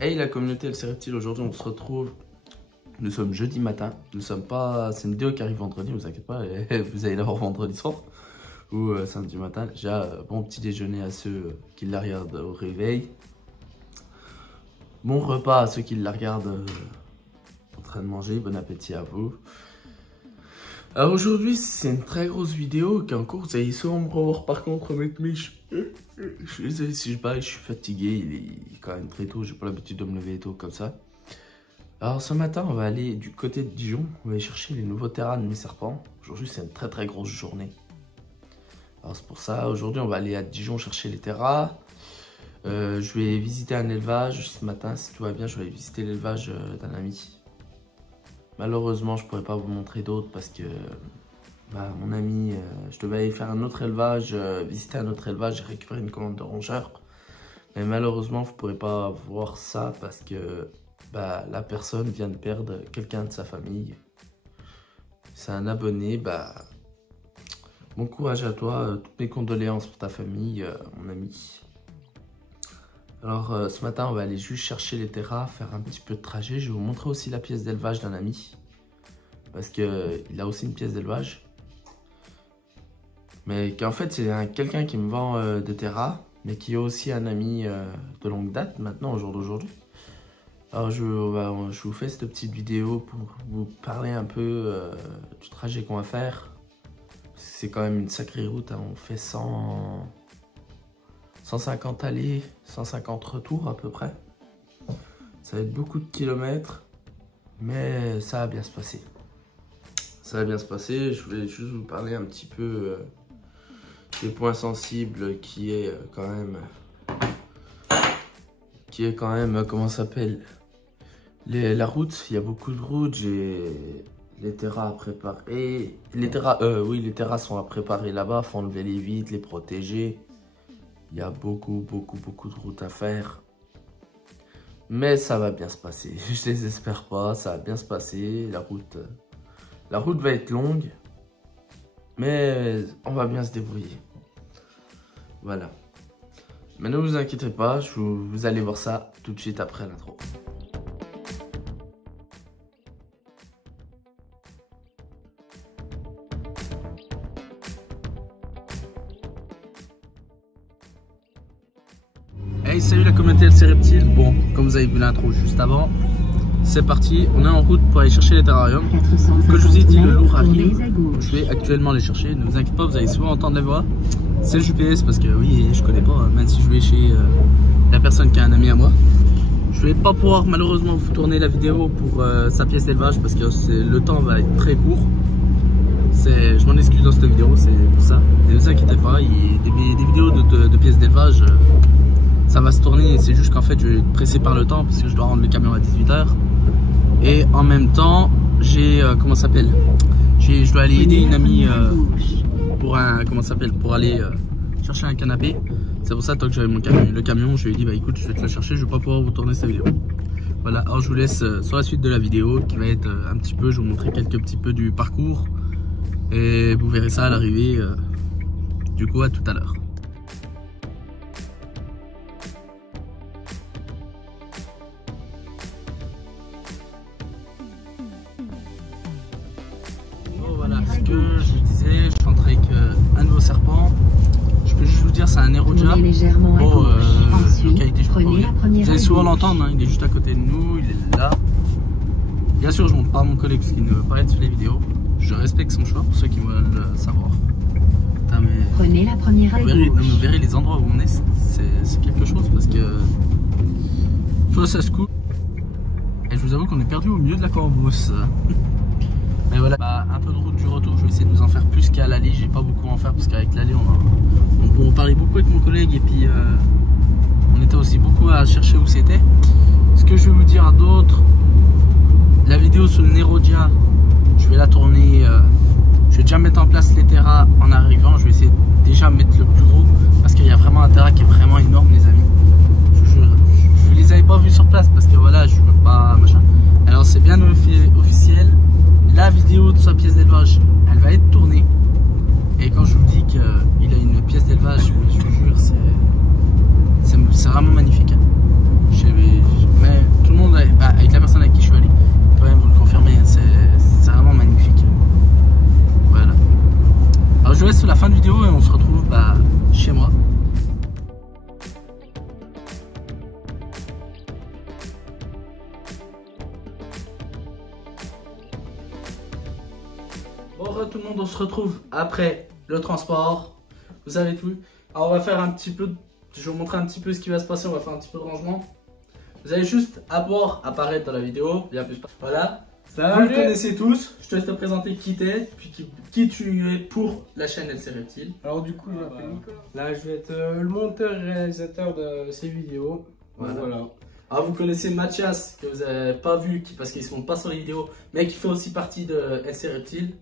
Hey la communauté LC Reptile, aujourd'hui on se retrouve. Nous sommes jeudi matin. Nous sommes pas. C'est une vidéo qui arrive vendredi, vous inquiétez pas, vous allez la voir vendredi soir ou samedi matin. Déjà, bon petit déjeuner à ceux qui la regardent au réveil. Bon repas à ceux qui la regardent en train de manger. Bon appétit à vous. Alors aujourd'hui c'est une très grosse vidéo qui est en cours. Vous allez sûrement me revoir par contre avec Mich. Je suis désolé si je baille, je suis fatigué. Il est quand même très tôt, j'ai pas l'habitude de me lever tôt comme ça. Alors ce matin on va aller du côté de Dijon. On va aller chercher les nouveaux terras de mes serpents. Aujourd'hui c'est une très grosse journée. Alors c'est pour ça, aujourd'hui on va aller à Dijon chercher les terras. Je vais visiter un élevage ce matin, si tout va bien je vais aller visiter l'élevage d'un ami. Malheureusement je pourrais pas vous montrer d'autres parce que mon ami, je devais aller faire un autre élevage, visiter un autre élevage et récupérer une commande de rongeurs. Mais malheureusement vous pourrez pas voir ça parce que la personne vient de perdre quelqu'un de sa famille. C'est un abonné, bon courage à toi, toutes mes condoléances pour ta famille, mon ami. Alors ce matin on va aller juste chercher les terras, faire un petit peu de trajet. Je vais vous montrer aussi la pièce d'élevage d'un ami. Parce qu'il a aussi une pièce d'élevage. Mais qu'en fait c'est quelqu'un qui me vend des terras. Mais qui est aussi un ami de longue date maintenant au jour d'aujourd'hui. Alors je vous fais cette petite vidéo pour vous parler un peu du trajet qu'on va faire. C'est quand même une sacrée route, hein. On fait 150 allées, 150 retours à peu près. Ça va être beaucoup de kilomètres, mais ça va bien se passer. Ça va bien se passer. Je voulais juste vous parler un petit peu des points sensibles qui est quand même, comment ça s'appelle, la route. Il y a beaucoup de routes, j'ai les terras à préparer. Les terras sont à préparer là-bas, faut enlever les vitres, les protéger. Il y a beaucoup de routes à faire. Mais ça va bien se passer. Je les espère pas, ça va bien se passer. La route va être longue. Mais on va bien se débrouiller. Voilà. Mais ne vous inquiétez pas, vous allez voir ça tout de suite après l'intro. Hey, salut la communauté LC Reptile. Bon, comme vous avez vu l'intro juste avant, c'est parti. On est en route pour aller chercher les terrariums. Comme je vous ai dit, le lourd arrive. Je vais actuellement les chercher. Ne vous inquiétez pas, vous allez souvent entendre les voix. C'est le GPS parce que oui, je connais pas, même si je vais chez la personne qui est un ami à moi. Je vais pas pouvoir malheureusement vous tourner la vidéo pour sa pièce d'élevage parce que le temps va être très court. Je m'en excuse dans cette vidéo, c'est pour ça. Ne vous inquiétez pas, il y a des vidéos de pièces d'élevage. Ça va se tourner, c'est juste qu'en fait je vais être pressé par le temps parce que je dois rendre le camion à 18 h. Et en même temps, j'ai comment ça s'appelle, je dois aller aider une amie pour aller chercher un canapé. C'est pour ça tant que j'avais le camion, je lui ai dit écoute, je vais te le chercher, je vais pas pouvoir vous tourner cette vidéo. Voilà, alors je vous laisse sur la suite de la vidéo qui va être un petit peu, je vais vous montrer quelques petits peu du parcours et vous verrez ça à l'arrivée. Du coup à tout à l'heure. Voilà, ce que je disais, je suis rentré avec un nouveau serpent. Je peux juste vous dire, c'est un Nerodia. Localité, je peux pas. Vous allez souvent l'entendre, hein, il est juste à côté de nous, il est là. Bien sûr, je ne montre pas à mon collègue parce qu'il ne veut pas être sur les vidéos. Je respecte son choix pour ceux qui veulent savoir. Putain, mais prenez la première vous verrez les endroits où on est, c'est quelque chose parce que soit ça se coupe. Et je vous avoue qu'on est perdu au milieu de la Cambrousse. Mais voilà, un peu de route du retour, je vais essayer de vous en faire plus qu'à l'aller. J'ai pas beaucoup à en faire parce qu'avec l'aller on parlait beaucoup avec mon collègue et puis on était aussi beaucoup à chercher où c'était. Ce que je vais vous dire à d'autres, la vidéo sur le Nerodia, je vais la tourner, je vais déjà mettre en place les terras en arrivant. Je vais essayer de déjà mettre le plus gros parce qu'il y a vraiment un terrain qui est vraiment énorme les amis. Je les avais pas vus sur place parce que voilà, je veux pas machin. Alors c'est bien officiel. La vidéo de sa pièce d'élevage, elle va être tournée. Et quand je vous dis qu'il a une pièce d'élevage, je vous jure, c'est vraiment magnifique. Mais Bonjour tout le monde, on se retrouve après le transport. Vous savez tout. Alors on va faire un petit peu, je vais vous montrer un petit peu ce qui va se passer, on va faire un petit peu de rangement. Vous allez juste à voir apparaître dans la vidéo, bien plus. Voilà. Vous le connaissez tous, je te laisse te présenter qui t'es, puis qui tu es pour la chaîne LC Reptile. Alors du coup, je m'appelle Nicolas. Là, je vais être le monteur et réalisateur de ces vidéos. Voilà. Alors vous connaissez Mathias, que vous n'avez pas vu, parce qu'ils ne sont pas sur les vidéos, mais qui fait aussi partie de LC Reptile.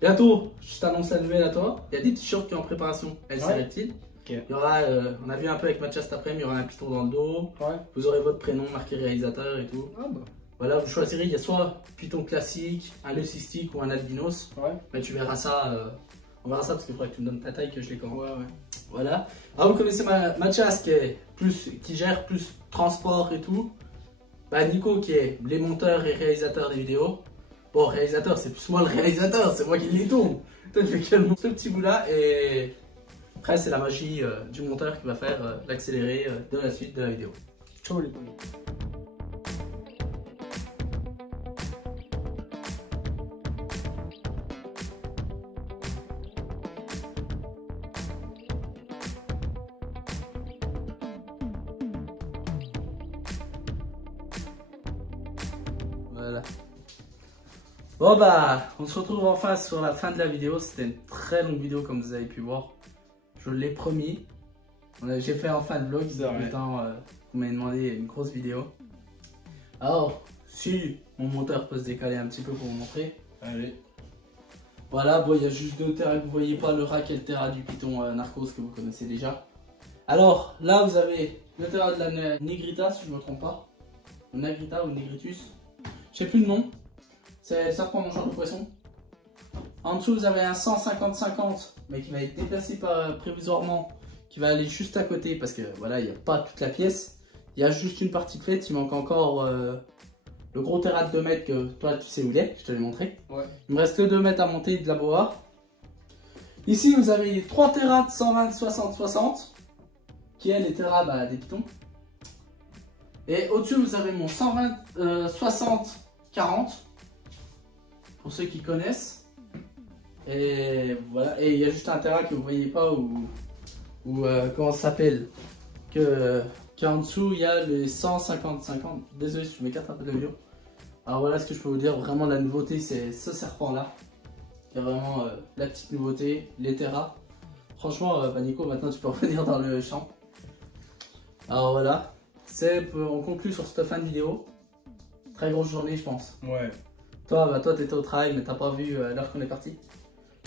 Bientôt, je t'annonce la nouvelle à toi, il y a des t-shirts qui sont en préparation LC Reptile. Okay. Il y aura, on a vu un peu avec Mathias cet après-midi, il y aura un piton dans le dos. Ouais. Vous aurez votre prénom marqué réalisateur et tout. Ah bah. Voilà, vous choisirez, il y a soit Python classique, un leucistique ou un albinos. Ouais. Mais tu verras ça, on verra ça parce qu'il faudrait que tu me donnes ta taille que je les commande. Ouais. Voilà. Alors vous connaissez Mathias qui gère plus transport et tout. Bah, Nico qui est les monteurs et réalisateurs des vidéos. Bon, réalisateur, c'est plus moi le réalisateur, c'est moi qui les tourne. Toi, tu fais que ce petit bout là et après c'est la magie du monteur qui va faire l'accélérer de la suite de la vidéo. Ciao les potes. Voilà. Bon bah, on se retrouve enfin sur la fin de la vidéo. C'était une très longue vidéo comme vous avez pu voir. Je l'ai promis. J'ai fait enfin le vlog. Depuis le temps, vous m'avez demandé une grosse vidéo. Alors, si mon monteur peut se décaler un petit peu pour vous montrer. Allez. Voilà, bon, il y a juste deux terras que vous voyez pas, le rack et le terra du Python Narcos que vous connaissez déjà. Alors, là vous avez le terra de la Negrita, si je ne me trompe pas. Negrita ou Negritus. Je sais plus le nom. C'est le serpent mangeur de poisson. En dessous, vous avez un 150-50, mais qui va être déplacé prévisoirement, qui va aller juste à côté parce que voilà, il n'y a pas toute la pièce. Il y a juste une partie de faite. Il manque encore le gros terra de 2 mètres que toi tu sais où il est. Je te l'ai montré. Ouais. Il me reste que 2 mètres à monter de la boa. Ici, vous avez les 3 terras de 120-60-60, qui est les terras des pitons. Et au-dessus, vous avez mon 120-60-40. Pour ceux qui connaissent. Et voilà. Et il y a juste un terrain que vous voyez pas ou comment ça s'appelle. Qu'en dessous, il y a les 150-50. Désolé si je m'écarte un peu de la vidéo. Alors voilà ce que je peux vous dire. Vraiment, la nouveauté, c'est ce serpent-là. C'est vraiment la petite nouveauté. Les terras. Franchement, Nico, maintenant tu peux revenir dans le champ. Alors voilà. On conclut sur cette fin de vidéo. Très grosse journée, je pense. Ouais. Toi, t'étais au travail, mais t'as pas vu l'heure qu'on est parti.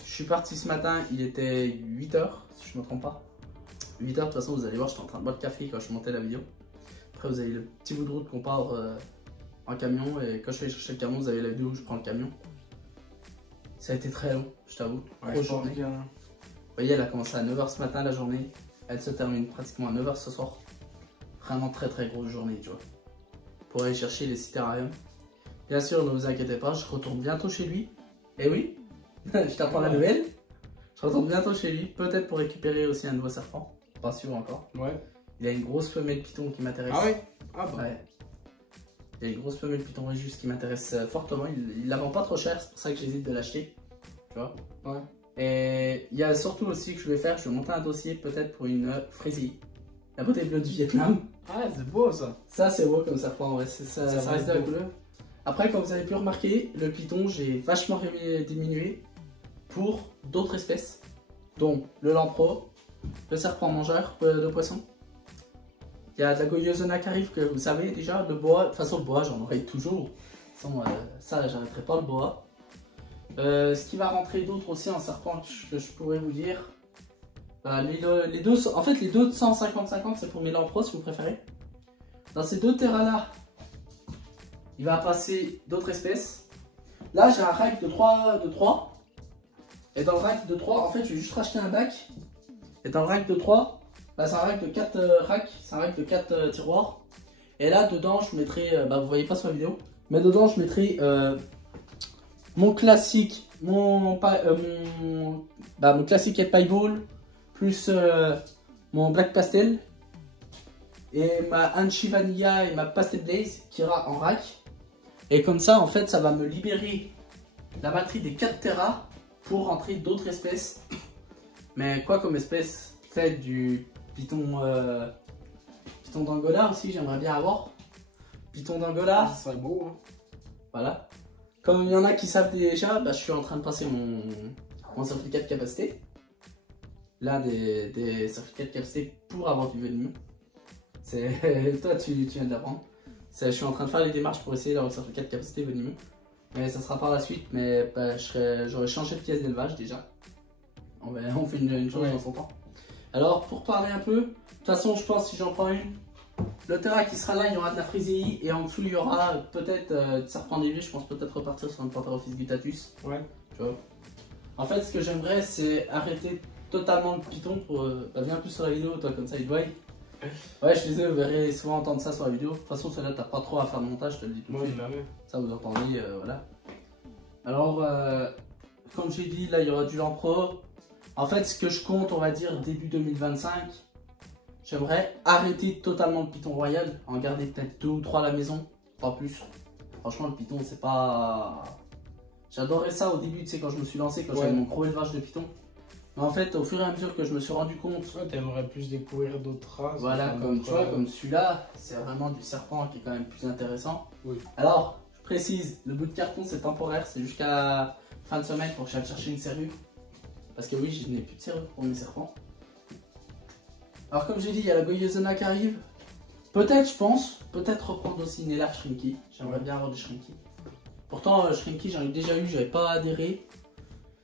Je suis parti ce matin, il était 8h, si je me trompe pas. 8h, de toute façon, vous allez voir, j'étais en train de boire le café quand je montais la vidéo. Après, vous avez le petit bout de route qu'on part en camion. Et quand je suis allé chercher le camion, vous avez la vidéo où je prends le camion. Ça a été très long, je t'avoue. Grosse journée. Vous voyez, elle a commencé à 9h ce matin, la journée. Elle se termine pratiquement à 9h ce soir. Vraiment très grosse journée, tu vois. Pour aller chercher les 6 terrariums. Bien sûr, ne vous inquiétez pas, je retourne bientôt chez lui. Et oui, je t'apprends la nouvelle. Je retourne bientôt chez lui, peut-être pour récupérer aussi un nouveau serpent. Pas sûr encore. Ouais. Il a une grosse femelle python qui m'intéresse. Ah ouais. Ah bah. Ouais. Il y a une grosse femelle python juste qui m'intéresse fortement. Il la vend pas trop cher, c'est pour ça que j'hésite de l'acheter. Tu vois. Ouais. Et il y a surtout aussi que je vais faire, je vais monter un dossier peut-être pour une frésie. La beauté bleue du Vietnam. Ah, c'est beau ça. Ça, c'est beau comme serpent, ouais. Ça reste de la couleur. Après, comme vous avez pu remarquer, le python, j'ai vachement diminué pour d'autres espèces, dont le lampreau, le serpent mangeur de poisson. Il y a de la goyosona qui arrive, que vous savez déjà, le boa. De toute façon, le boa, j'en aurai toujours. De toute façon, ça, j'arrêterai pas le boa. Ce qui va rentrer d'autre aussi en serpent que je pourrais vous dire. Les deux, en fait, les deux de 150-50, c'est pour mes lampreaux si vous préférez. Dans ces deux terras-là, il va passer d'autres espèces. Là, j'ai un rack de 3. Et dans le rack de 3, en fait, je vais juste racheter un bac. Et dans le rack de 3, c'est un rack de 4 racks. C'est un rack de 4 tiroirs. Et là, dedans, je mettrai, vous voyez pas sur la vidéo, mais dedans, je mettrai mon classique, mon classique et paintball, plus mon black pastel. Et ma Anchi Vanilla et ma Pastel Blaze qui ira en rack. Et comme ça, en fait, ça va me libérer la batterie des 4 Tera pour rentrer d'autres espèces. Mais quoi comme espèce? Peut-être du python, python d'Angola aussi, j'aimerais bien avoir. Python d'Angola. Ça serait beau. Hein. Voilà. Comme il y en a qui savent déjà, bah, je suis en train de passer mon certificat de capacité. L'un des certificats de capacité pour avoir du venimeux. Toi, tu viens de l'apprendre. Je suis en train de faire les démarches pour essayer d'avoir le certificat de capacité venimeux. Mais ça sera par la suite. Mais bah, j'aurais changé de pièce d'élevage déjà. On fait une chose dans son temps. Alors, pour parler un peu, de toute façon, je pense si j'en prends une, le terrain qui sera là, il y aura de la frisée et en dessous, il y aura peut-être de serpent d'évier. Je pense peut-être repartir sur un Pantherophis guttatus. Ouais. Tu vois. En fait, ce que j'aimerais, c'est arrêter totalement le python pour. Viens plus sur la vidéo, toi, comme ça, il te voit. Ouais, je suis désolé, vous verrez souvent entendre ça sur la vidéo. De toute façon, celle-là, t'as pas trop à faire de montage, je te le dis tout de suite. Ça, vous entendez, voilà. Alors, comme j'ai dit, là, il y aura du Lampro. En fait, ce que je compte, on va dire début 2025, j'aimerais arrêter totalement le python royal, en garder peut-être 2 ou 3 à la maison, pas plus. Franchement, le python, c'est pas. J'adorais ça au début, tu sais, quand je me suis lancé, quand j'avais mon gros élevage de python. Mais en fait, au fur et à mesure que je me suis rendu compte. Ouais, t'aimerais plus découvrir d'autres races. Voilà, comme tu vois, comme celui-là, c'est vraiment du serpent qui est quand même plus intéressant. Oui. Alors, je précise, le bout de carton, c'est temporaire, c'est jusqu'à fin de semaine pour que j'aille chercher une serrure. Parce que oui, je n'ai plus de serrure pour mes serpents. Alors comme j'ai dit, il y a la Goyezona qui arrive. Peut-être, je pense, peut-être reprendre aussi une élave Shrinky. J'aimerais bien avoir des Shrinky. Pourtant, Shrinky, j'en ai déjà eu, j'avais pas adhéré.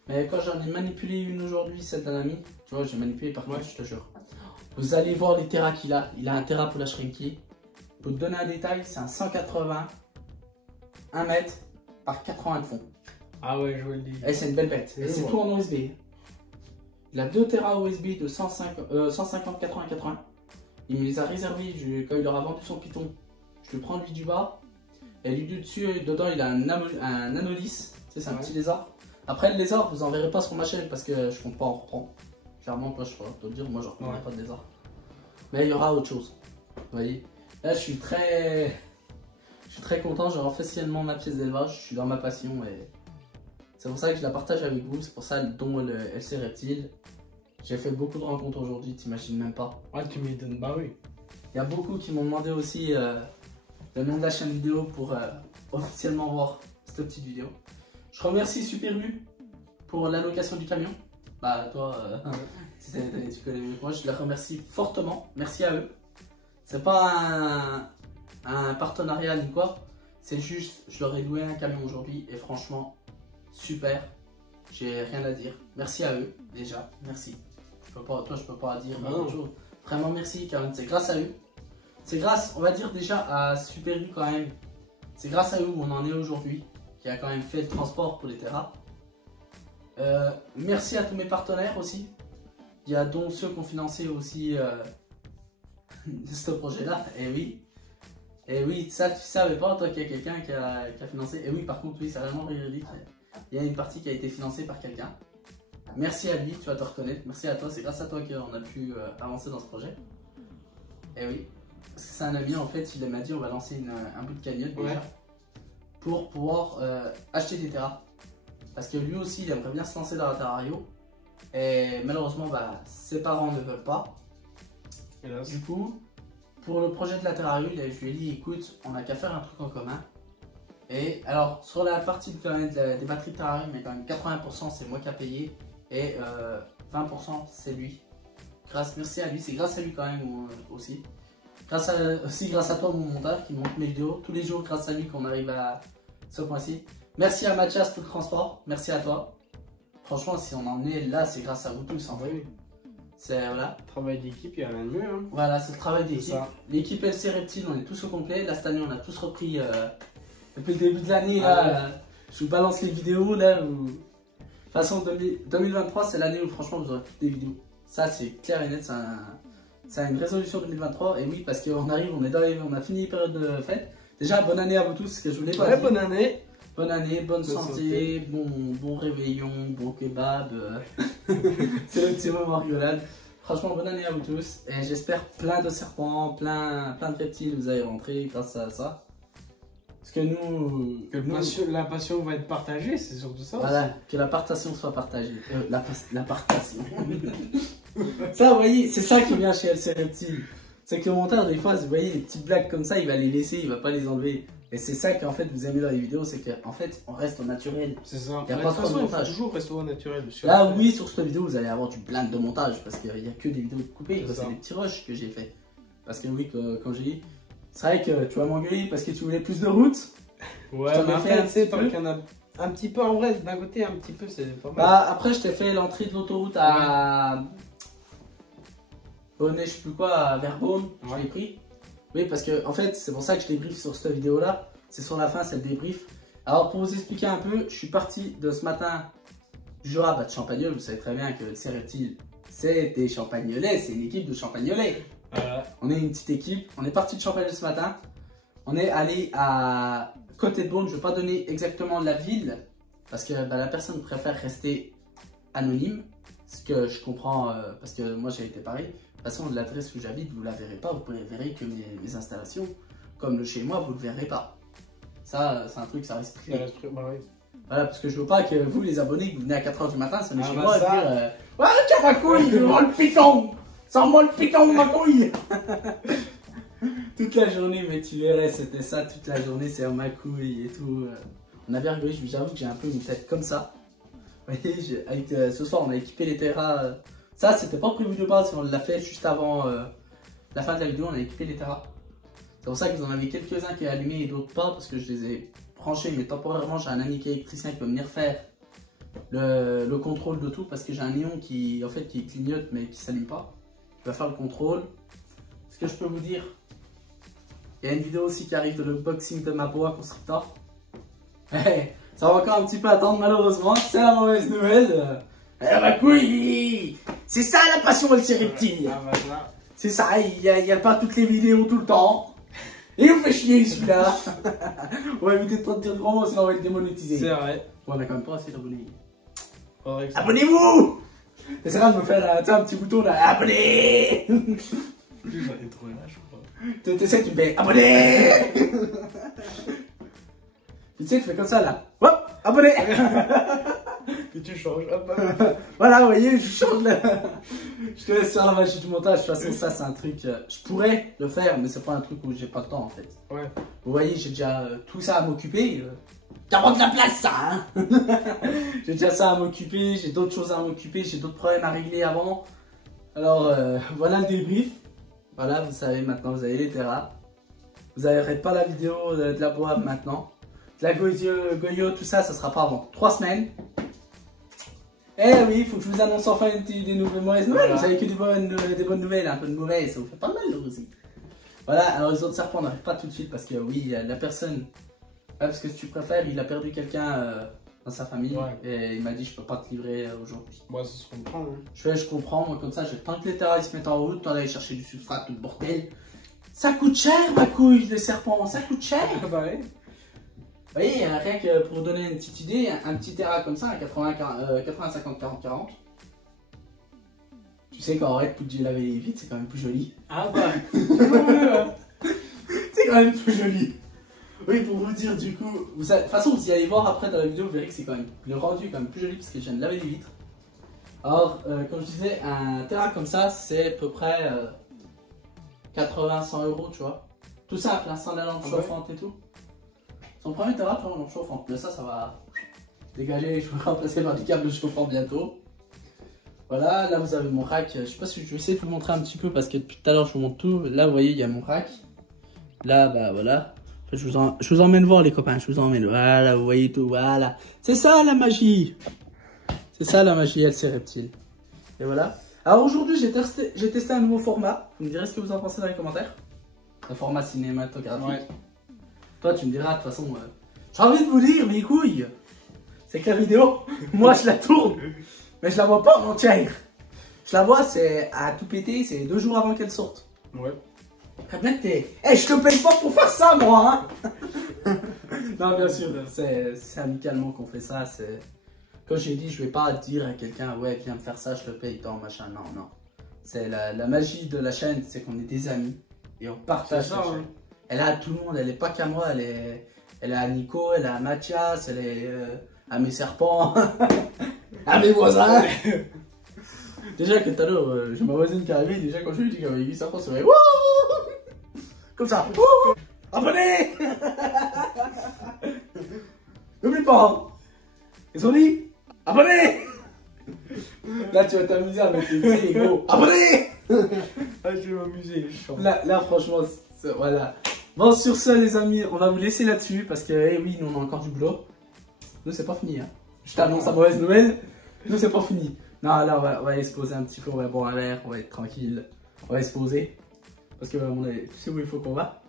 Mais quand j'en ai manipulé une aujourd'hui, celle d'un ami, tu vois, j'ai manipulé par contre, je te jure. Vous allez voir les terras qu'il a. Il a un terra pour la Shrinky. Pour te donner un détail, c'est un 180, 1 mètre par 80 de fond. Ah ouais, je vous le dis. Et c'est une belle bête. Et c'est tout en OSB. Il a 2 terras OSB de 150, 80, 80. Il me les a réservés quand il aura vendu son python. Je lui prends lui du bas. Et lui du dessus, dedans, il a un anolis. C'est un petit lézard. Après, le lézard, vous en verrez pas sur ma chaîne parce que je compte pas en reprendre. Clairement, toi, je peux te le dire, moi, je reprendrai pas de lézard. Mais il y aura autre chose. Vous voyez. Là, je suis très content. J'aurai officiellement ma pièce d'élevage. Je suis dans ma passion et. C'est pour ça que je la partage avec vous, c'est pour ça dont le LC Reptile. J'ai fait beaucoup de rencontres aujourd'hui, t'imagines même pas. Ouais, tu m'étonnes, bah oui. Il y a beaucoup qui m'ont demandé aussi le nom de la chaîne vidéo pour officiellement voir cette petite vidéo. Je remercie Super U pour l'allocation du camion. Bah toi, tu connais mieux que moi, je les remercie fortement, merci à eux. C'est pas un partenariat ni quoi, c'est juste, je leur ai loué un camion aujourd'hui et franchement, super, j'ai rien à dire. Merci à eux, déjà, merci. Toi, je peux pas dire autre chose. Vraiment merci, car c'est grâce à eux. C'est grâce, on va dire déjà à Super U quand même. C'est grâce à eux où on en est aujourd'hui, qui a quand même fait le transport pour les terras. Merci à tous mes partenaires aussi. Il y a dont ceux qui ont financé aussi ce projet-là. Et oui, ça tu savais pas, toi, qu'il y a quelqu'un qui a financé. Et oui, par contre, oui, c'est vraiment véridique. Il y a une partie qui a été financée par quelqu'un. Merci à lui, tu vas te reconnaître. Merci à toi, c'est grâce à toi qu'on a pu avancer dans ce projet. Et oui, parce que c'est un ami, en fait, il m'a dit on va lancer un bout de cagnotte déjà pour pouvoir acheter des terras. Parce que lui aussi, il aimerait bien se lancer dans la terrario. Et malheureusement, bah, ses parents ne veulent pas. Hélas. Du coup, pour le projet de la terrario, je lui ai dit écoute, on n'a qu'à faire un truc en commun. Et alors, sur la partie des batteries de terrarium, mais quand même 80% c'est moi qui a payé et 20% c'est lui. Merci à lui, c'est grâce à lui quand même aussi. Grâce à toi, mon monteur qui monte mes vidéos tous les jours, grâce à lui qu'on arrive à ce point-ci. Merci à Mathias tout le transport, merci à toi. Franchement, si on en est là, c'est grâce à vous tous en fait. Oui. C'est voilà. Travail d'équipe, il y a rien de mieux. Hein. Voilà, c'est le travail d'équipe. L'équipe LC Reptile, on est tous au complet. Là, cette année, on a tous repris depuis le début de l'année. Là, je vous balance les vidéos là. Où... De toute façon, 2023, c'est l'année où franchement vous aurez toutes des vidéos. Ça, c'est clair et net. C'est une résolution 2023. Et oui, parce qu'on arrive, on a fini les périodes de fête. Déjà, bonne année à vous tous, ce que je voulais pas dire. Bonne année. Bonne année, bonne santé, bon réveillon, bon kebab. C'est le petit moment rigolade. Franchement, bonne année à vous tous. Et j'espère plein de serpents, plein de reptiles vous allez rentrer grâce à ça. Parce que nous... La passion va être partagée, c'est surtout ça. Voilà, que la partation soit partagée. La partation. Ça, vous voyez, c'est ça qui vient chez LC Reptile. C'est que le monteur, des fois, vous voyez, les petites blagues comme ça, il va les laisser, il va pas les enlever. Et c'est ça qu'en fait vous aimez dans les vidéos, c'est qu'en fait on reste au naturel. C'est ça. Il n'y a pas trop de montage. Il faut toujours rester au naturel. Là oui, sur cette vidéo vous allez avoir du blinde de montage parce qu'il n'y a que des vidéos coupées, c'est des petits rushs que j'ai fait. Parce que oui, quand j'ai dit, c'est vrai que tu vas m'engueuler parce que tu voulais plus de route. Ouais, mais après tu sais, tant qu'il y en a un petit peu en vrai, d'un côté un petit peu c'est pas mal. Bah après je t'ai fait l'entrée de l'autoroute à Bonnet, je sais plus quoi, à Verbourne, je l'ai pris. Oui, parce que en fait, c'est pour ça que je débrief sur cette vidéo-là. C'est sur la fin, c'est le débrief. Alors, pour vous expliquer un peu, je suis parti de ce matin du Jura de Champagnole. Vous savez très bien que LC Reptile, c'est des Champagnolais, c'est une équipe de Champagnolais. On est une petite équipe. On est parti de Champagnole ce matin. On est allé à Côté de Beaune. Je ne vais pas donner exactement la ville parce que la personne préfère rester anonyme. Ce que je comprends parce que moi j'ai été pareil. De toute façon, l'adresse où j'habite, vous ne la verrez pas, vous ne verrez que mes installations. Comme le chez moi, vous ne le verrez pas. Ça, c'est un truc, ça reste privé. Voilà, parce que je veux pas que vous, les abonnés, que vous venez à 4h du matin, ça chez moi et dire ouais, tiens ma couille, je vends le piton. Ça moi le piton, ma couille. Toute la journée, mais tu verrais, c'était ça, toute la journée, c'est ma couille et tout. On a bien rigolé, j'avoue que j'ai un peu une tête comme ça. Vous voyez, avec, ce soir, on a équipé les terras. Ça, c'était pas prévu de base, on l'a fait juste avant la fin de la vidéo, on a équipé les terras. C'est pour ça que vous en avez quelques-uns qui est allumé et d'autres pas, parce que je les ai branchés, mais temporairement, j'ai un ami qui est électricien qui va venir faire le contrôle de tout, parce que j'ai un néon qui, en fait, qui clignote mais qui s'allume pas. Je vais faire le contrôle. Ce que je peux vous dire, il y a une vidéo aussi qui arrive de l'unboxing de ma boa constructeur. Ça va encore un petit peu attendre, malheureusement, c'est la mauvaise nouvelle. Ma couille, c'est ça la passion LC Reptile. C'est ça, il n'y a pas toutes les vidéos tout le temps. Et on fait chier celui-là. On va éviter de trop dire de gros mots, sinon on va être démonétisé. C'est vrai. Bon, on a quand même pas assez d'abonnés. Abonnez-vous. T'essaieras de me faire un petit bouton là. Abonnez. J'en ai trouvé là, je crois. T'essaies, tu me fais abonnez. Tu sais, tu fais comme ça là. Hop, abonnez. Et tu changes, hop. Voilà, vous voyez, je change là. Je te laisse faire la magie du montage. De toute façon, ça, c'est un truc. Je pourrais le faire, mais c'est pas un truc où j'ai pas le temps en fait. Ouais. Vous voyez, j'ai déjà tout ça à m'occuper. T'as pas de la place, ça, hein. J'ai déjà ça à m'occuper, j'ai d'autres choses à m'occuper, j'ai d'autres problèmes à régler avant. Alors, voilà le débrief. Voilà, vous savez maintenant, vous avez les terras. Vous n'arrêterez pas la vidéo de la boîte maintenant. De la Goyo, tout ça, ça sera pas avant 3 semaines. Eh oui, il faut que je vous annonce enfin des mauvaises nouvelles. Voilà. Vous savez que des bonnes nouvelles, un peu de mauvaises, ça vous fait pas mal aussi. Voilà, alors les autres serpents n'arrivent pas tout de suite parce que oui, la personne, parce que si tu préfères, il a perdu quelqu'un dans sa famille et il m'a dit je peux pas te livrer aujourd'hui. Moi, ça se comprend. Hein. Je comprends, moi comme ça, j'ai tant que les terrains se mettent en route, t'en aller chercher du substrat, tout le bordel. Ça coûte cher ma couille, les serpents, ça coûte cher. Bah ouais. Vous voyez, rien que pour vous donner une petite idée, un petit terrain comme ça, à 80, 50, 40, 40. Tu sais qu'en vrai, pour que laver vite, c'est quand même plus joli. Ah bah. C'est quand même plus joli. Oui, pour vous dire du coup, de toute façon, vous y allez voir après dans la vidéo, vous verrez que c'est quand même le rendu est quand même plus joli parce que je viens de laver les vitres. Alors, comme je disais, un terrain comme ça, c'est à peu près 80-100 €, tu vois. Tout ça à plein sans la lampe chauffante et tout. Son premier terrain, tu vois, lampe chauffante. Mais ça va dégager, je vais remplacer par des câbles chauffants bientôt. Voilà, là vous avez mon rack. Je sais pas si je vais essayer de vous montrer un petit peu parce que depuis tout à l'heure je vous montre tout. Là, vous voyez, il y a mon rack. Là, bah voilà. Je vous emmène voir les copains, je vous emmène. Voilà, vous voyez tout, voilà. C'est ça la magie. C'est ça la magie LC Reptile. Et voilà. Alors aujourd'hui, j'ai testé un nouveau format. Vous me direz ce que vous en pensez dans les commentaires. Un format cinématographique. Ouais. Toi, tu me diras, de toute façon, j'ai envie de vous dire, mes couilles, c'est que la vidéo, moi je la tourne, mais je la vois pas en entière. Je la vois, c'est à tout péter, c'est 2 jours avant qu'elle sorte. Ouais. Eh, je te paye pas pour faire ça, moi, hein. Non, bien sûr, c'est amicalement qu'on fait ça. Comme j'ai dit, je vais pas dire à quelqu'un, ouais, viens me faire ça, je te paye tant, machin. Non. C'est la magie de la chaîne, c'est qu'on est des amis et on partage la chaîne. Elle est à tout le monde, elle est pas qu'à moi, elle est à Nico, elle est à Mathias, elle est à mes serpents, à mes voisins. Déjà que tout à l'heure, j'ai ma voisine qui est arrivée, déjà quand je lui ai dit qu'il y avait 8 serpents, c'est vrai, wouh, comme ça, wouh, abonnez. N'oublie pas, hein. Ils ont dit, abonnez. Là, tu vas t'amuser avec les gros, abonnez. Ah, je vais m'amuser, je chante. Là, franchement, voilà. Bon, sur ce, les amis, on va vous laisser là-dessus parce que, eh oui, nous, on a encore du boulot. Nous, c'est pas fini, hein. Je t'annonce la mauvaise nouvelle. Nous, c'est pas fini. Non, là, on va aller se poser un petit peu, on va boire un verre, on va être tranquille. On va aller se poser. Parce que, tu sais où il faut qu'on va?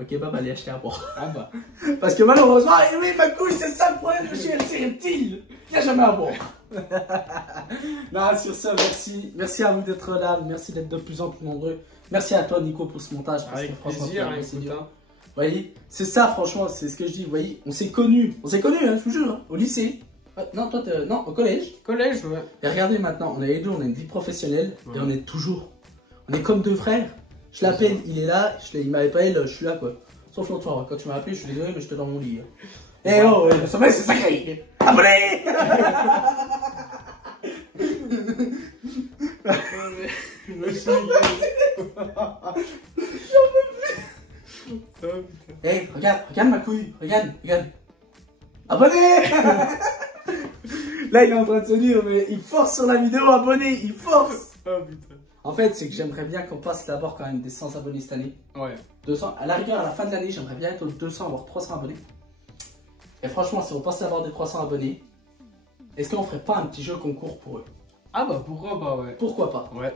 Ok, bah, aller acheter à boire. Ah bah. Parce que malheureusement, eh oui, ma couille, c'est ça le problème de chez LC Reptile. Il n'y a jamais à boire. Non, sur ce, merci. Merci à vous d'être là. Merci d'être de plus en plus nombreux. Merci à toi, Nico, pour ce montage. Parce avec que, franchement, plaisir, c'est dur. Vous hein. voyez, c'est ça, franchement, c'est ce que je dis. Vous voyez, on s'est connus. On s'est connus, hein, je vous jure, hein, au lycée. Non, toi, non, au collège. Collège, ouais. Et regardez maintenant, on est les deux, on a une vie professionnelle. Ouais. Et on est toujours. On est comme deux frères. Je l'appelle, il est là. Il m'appelle, je suis là, quoi. Sauf l'autre soir, quand tu m'as appelé, je suis désolé, mais j'étais dans mon lit. Eh oh, le sommeil, c'est sacré. Abonnez. Hey, regarde ma couille, regarde. Abonnez. Là, il est en train de se dire, mais il force sur la vidéo, abonnez, il force. Oh putain. En fait, c'est que j'aimerais bien qu'on passe d'abord quand même des 100 abonnés cette année. Ouais. 200, à la rigueur, à la fin de l'année, j'aimerais bien être aux 200, voire 300 abonnés. Et franchement, si on passe d'avoir des 300 abonnés, est-ce qu'on ferait pas un petit jeu concours pour eux? Ah bah pourquoi pas, ouais. Pourquoi pas? Ouais.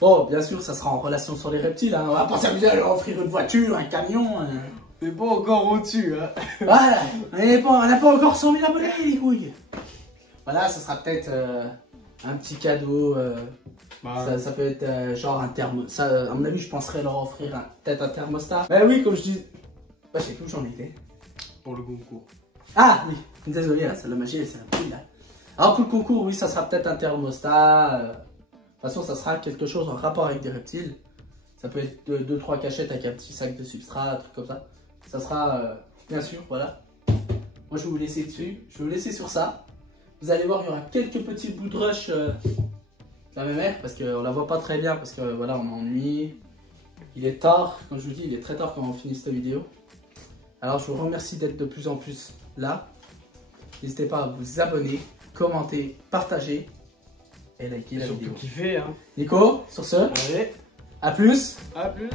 Bon, bien sûr, ça sera en relation sur les reptiles, hein. On va pas s'amuser à leur offrir une voiture, un camion. T'es pas encore au-dessus, hein. Voilà, on n'a pas encore 100 000 abonnés, les couilles. Voilà, ça sera peut-être un petit cadeau. Bah, Ça peut être genre un thermostat. À mon avis, je penserais leur offrir peut-être un thermostat. Mais oui, comme je dis. Bah, je sais plus où j'en étais. pour le concours. Ah oui, désolé, là, c'est la magie, c'est la pile là. Alors pour le concours, oui, ça sera peut-être un thermostat. De toute façon, ça sera quelque chose en rapport avec des reptiles. Ça peut être 2-3 cachettes avec un petit sac de substrat, un truc comme ça. Ça sera, bien sûr, voilà. Moi, je vais vous laisser dessus. Je vais vous laisser sur ça. Vous allez voir, il y aura quelques petits bouts de rush de la mémère parce qu'on la voit pas très bien parce que voilà, on m'ennuie. Il est tard, comme je vous dis, il est très tard quand on finit cette vidéo. Alors, je vous remercie d'être de plus en plus là. N'hésitez pas à vous abonner, commenter, partager et liker la vidéo. Surtout kiffer, hein. Nico, sur ce, Allez, à plus. à plus.